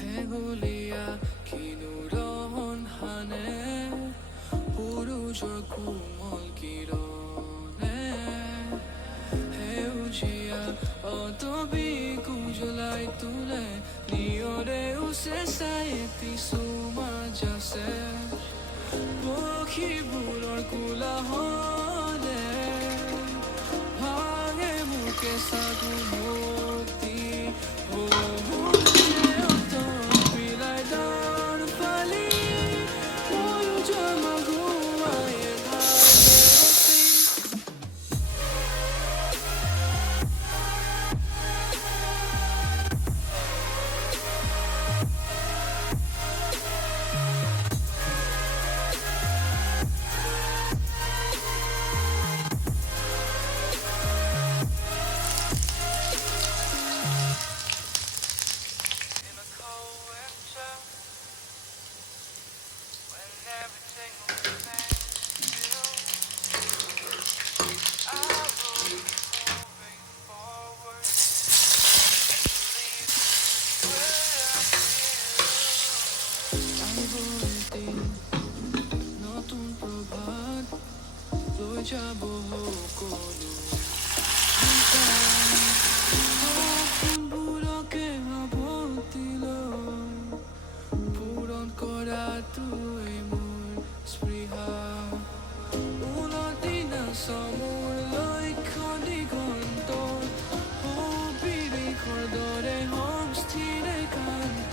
Hegolia kinuron hane Urujor kumol kirone Heujia otobi kujolai tule Niore use saeti suma jase Pokhi buror kula hone Bhange muke sagu mukti নতুন প্রভাত লৈ যাব সকলো সপোনবোৰকে সাৱটি লৈ পূৰণ কৰাটোৱেই মোৰ স্পৃহা উন্নতি নাচমোৰ লক্ষ্য দিগন্তৰ সবিৰিখৰ দৰে সংস্থিৰ একান্ত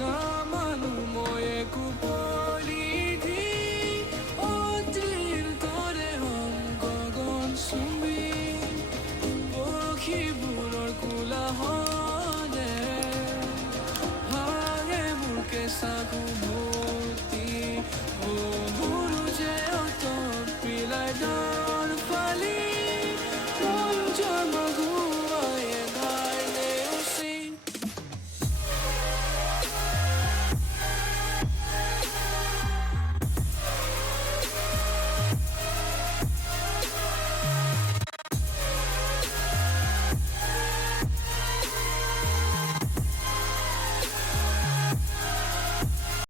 নামানো মই একো পৰিধি অতিৰ দৰে হম গগন চুম্বি পক্ষীবোৰৰ কোলাহলে ভাঙে মোৰ কেঁচা ঘুমতি সৰু যে অত পিলাই